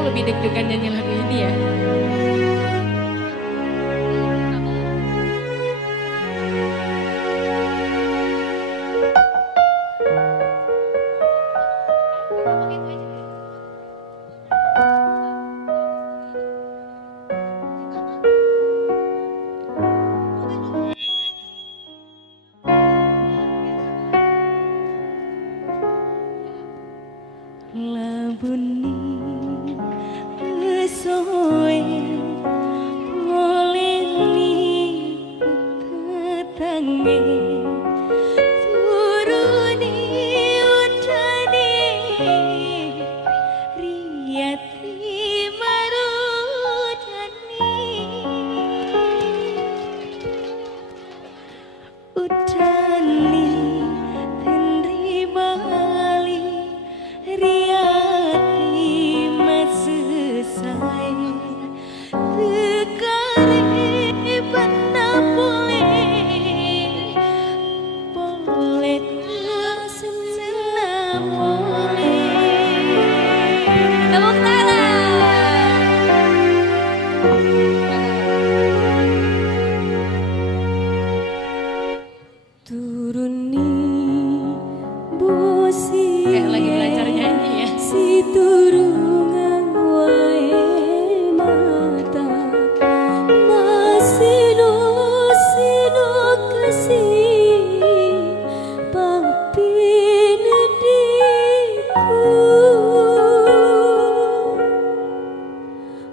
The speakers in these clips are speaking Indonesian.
aku lebih deg-degan nyanyi lagu ini ya. Labuni soe oleh ni tetangge turuni utane riyati marudani utani tenri bali riyati masesai tekare benda boleh boleh senang boleh tepuk tangan turuni bosi Kayak lagi belajar nyanyi ya. si turungan wae mata masino sino kasih papi nediku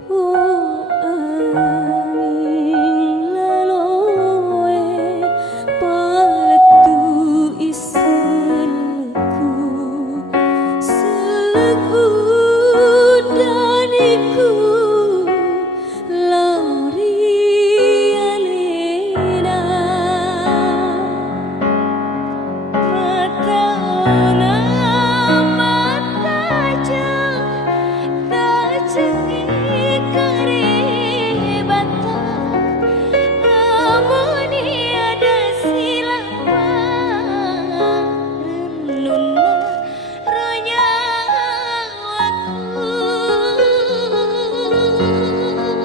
oh angin laloe paletu iselku seleku daniku lauri alena mata ona mata jeng tak cengi kare bata amoni ada silapan renuna ronya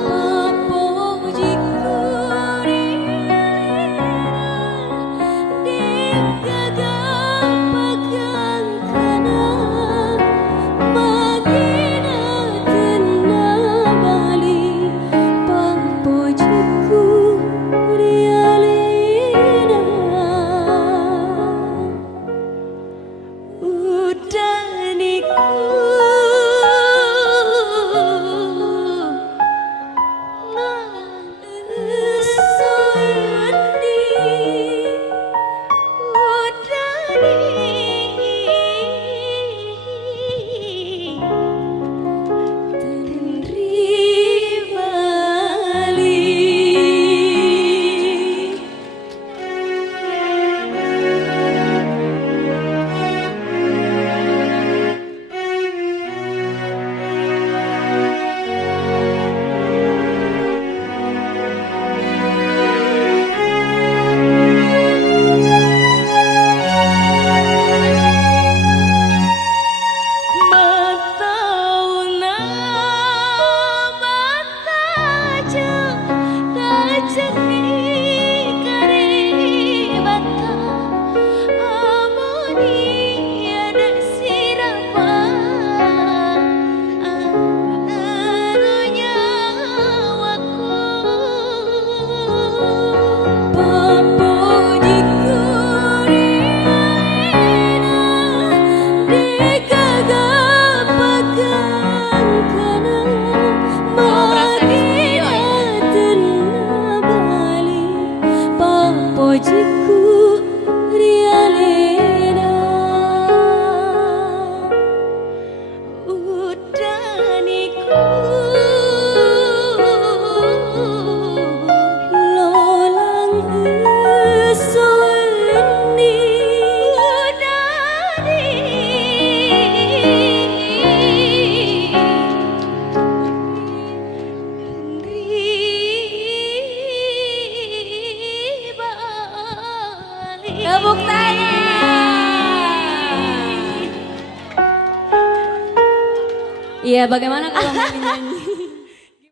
papo jiku degagam pagang kana magina tenang bali papo jiku rialena udaniku soyani udani tenri bali Iya, bagaimana kalau mau nyanyi?